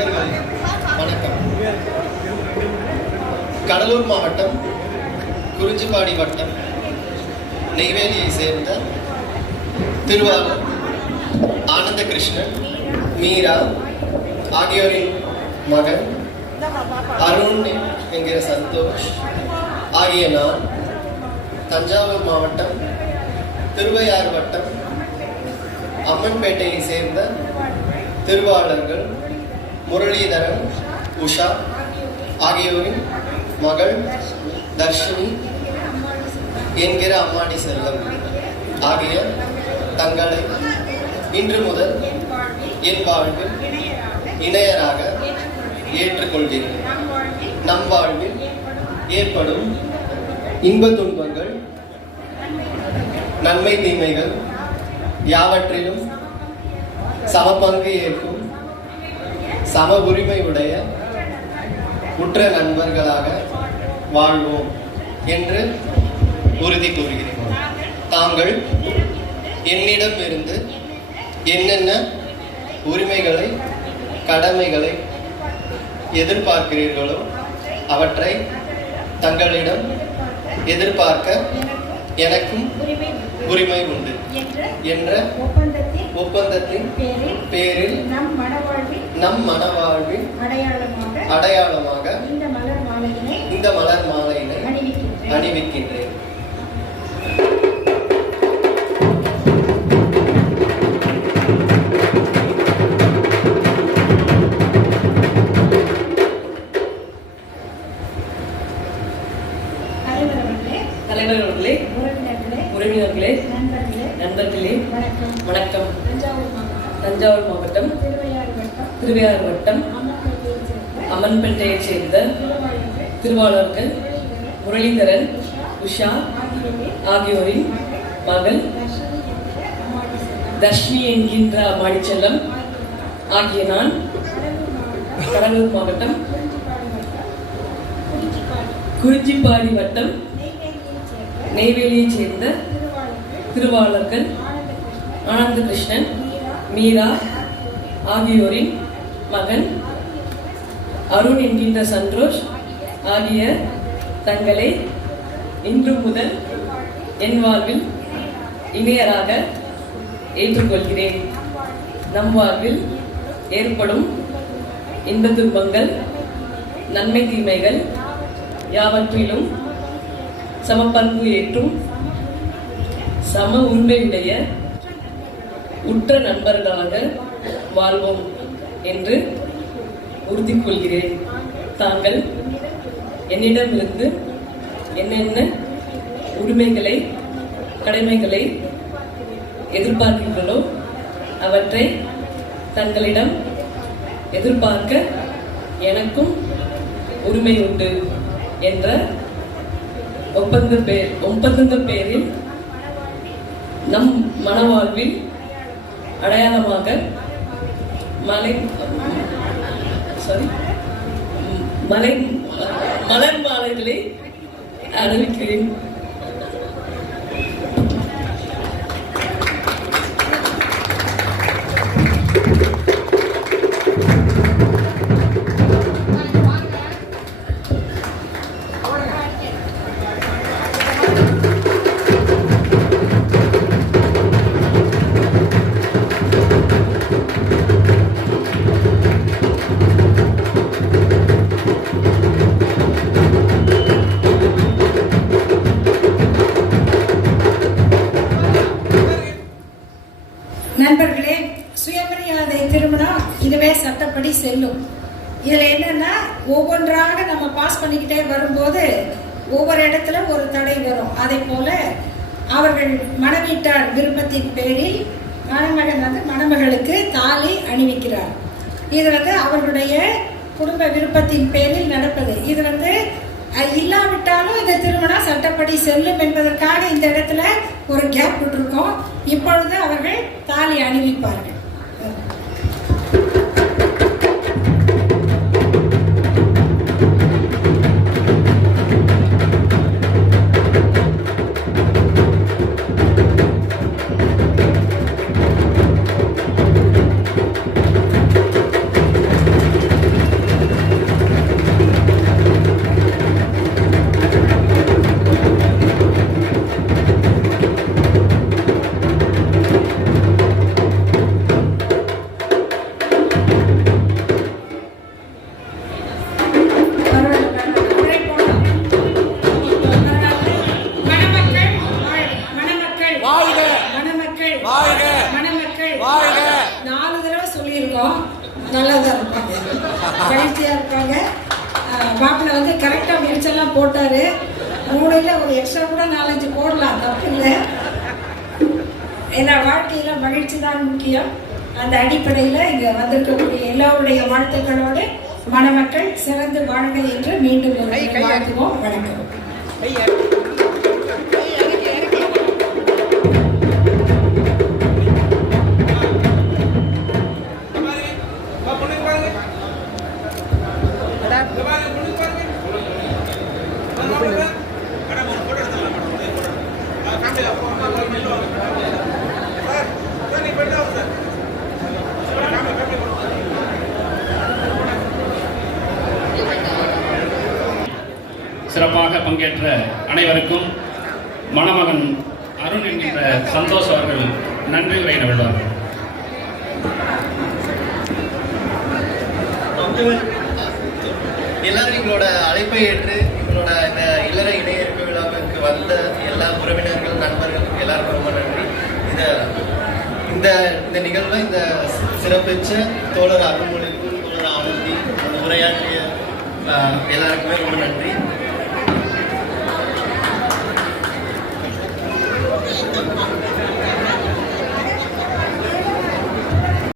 நண்பர்களே வணக்கம். கடலூர் மாவட்டம் குறிஞ்சிப்பாடி வட்டம் நெய்வேலியை சேர்ந்த திருவாளர் ஆனந்த கிருஷ்ணன், மீரா ஆகியோரின் மகன் அருண் என்கிற சந்தோஷ் ஆகிய நான் தஞ்சாவூர் மாவட்டம் திருவையாறு வட்டம் அம்மன்பேட்டையை சேர்ந்த திருவாளர்கள் முரளிதரன், உஷா ஆகியோரின் மகள் தர்ஷினி என்கிற அம்மாடி செல்வம் ஆகிய தங்களை இன்று முதல் என் வாழ்வில் இணையராக ஏற்றுக்கொள்கிறேன். நம் வாழ்வில் ஏற்படும் இன்ப துன்பங்கள், நன்மை தீமைகள் யாவற்றிலும் சமபங்கு ஏற்கும் சம உரிமை உடைய உற்ற நண்பர்களாக வாழ்வோம் என்று உறுதி கூறுகிறேன். தாங்கள் என்னிடம் இருந்து என்னென்ன உரிமைகளை, கடமைகளை எதிர்பார்க்கிறீர்களோ அவற்றை தங்களிடம் எதிர்பார்க்க எனக்கும் உரிமை உண்டு என்ற ஒப்பந்தத்தின் பேரில் நம் மனவாழ்வில் அடையாளமாக இந்த மலர் மாலையினை அணிவிக்கின்றேன். தலைவர்களே, உறவினர்களே, நண்பர்களே, வணக்கம். தஞ்சாவூர் மாவட்டம் திருவையாறு வட்டம் அம்மன்பேட்டையைச் சேர்ந்த திருவாளர்கள் முரளிதரன், உஷா ஆகியோரின் மகள் தர்ஷினி என்கின்ற அம்மாடி செல்லம் ஆகிய நான் கடலூர் மாவட்டம் குறிஞ்சிப்பாடி வட்டம் நெய்வேலியைச் சேர்ந்த திருவாளர்கள் ஆனந்த கிருஷ்ணன், மீரா ஆகியோரின் மகன் அருண் என்கின்ற சந்தோஷ் ஆகிய தங்களை இன்று முதல் என் வாழ்வில் இணையராக ஏற்றுக்கொள்கிறேன். நம் வாழ்வில் ஏற்படும் இன்ப துன்பங்கள், நன்மை தீமைகள் யாவற்றிலும் சமபங்கு ஏற்றும் சம உரிமையுடைய உற்ற நண்பர்களாக வாழ்வோம் என்று உறுதி கொள்கிறேன். தாங்கள் என்னிடமிருந்து என்னென்ன உரிமைகளை, கடமைகளை எதிர்பார்க்கிறீர்களோ அவற்றை தங்களிடம் எதிர்பார்க்க எனக்கும் உரிமை உண்டு என்ற ஒப்பந்த பேரில் நம் மனவாழ்வில் அடையாளமாக மலர் மாலைகளை அறிவிக்கிறேன். நண்பர்களே, சுயமரியாதை திருமணம் இதுவே சட்டப்படி செல்லும். இதுல என்னன்னா, ஒவ்வொன்றாக நம்ம பாஸ் பண்ணிக்கிட்டே வரும்போது ஒவ்வொரு இடத்துல ஒரு தடை வரும். அதே போல அவர்கள் மணவீட்டார் விருப்பத்தின் பேரில் மணமகன் மணமகளுக்கு தாலி அணிவிக்கிறார். இது அவர்களுடைய குடும்ப விருப்பத்தின் பேரில் நடப்பது. இது இல்லாவிட்டாலும் இந்த திருமணம் சட்டப்படி செல்லும் என்பதற்காக இந்த இடத்துல ஒரு கேப் விட்டுருக்கோம். இப்பொழுது அவர்கள் தாலி அணிவிப்பார்கள். நல்லா தான் இருப்பாங்க, மகிழ்ச்சியாக இருப்பாங்க. மாப்பிள்ளை வந்து கரெக்டாக முடிச்செல்லாம் போட்டார். மூளையில் ஒரு எக்ஸ்ட்ரா கூட 4-5 போடலாம், தப்பு இல்லை. ஏன்னா வாழ்க்கையில் மகிழ்ச்சி தான் முக்கியம். அந்த அடிப்படையில் இங்கே வந்திருக்கக்கூடிய எல்லோருடைய வாழ்த்துக்களோடு மணமக்கள் சிறந்து வாழ்க என்று மீண்டும் ஒரு வாழ்த்துவோம். வணக்கம். சிறப்பாக பங்கேற்ற அனைவருக்கும் மணமகன் அருண் என்கின்ற சந்தோஷ் அவர்கள் நன்றி உரை நிகழ்வார்கள். எல்லாரும் எங்களோட அழைப்பை ஏற்று எங்களோட இந்த இல்லற இணையறிவு விழாவிற்கு வந்த எல்லா உறவினர்கள், நண்பர்கள் எல்லாருக்கும் ரொம்ப நன்றி. இந்த இந்த நிகழ்வை இந்த சிறப்பிச்ச தோழர் அருள்மொழிக்கும் தோழர் ஆனந்தி, அந்த உரையாற்றிய எல்லாருக்குமே ரொம்ப நன்றி.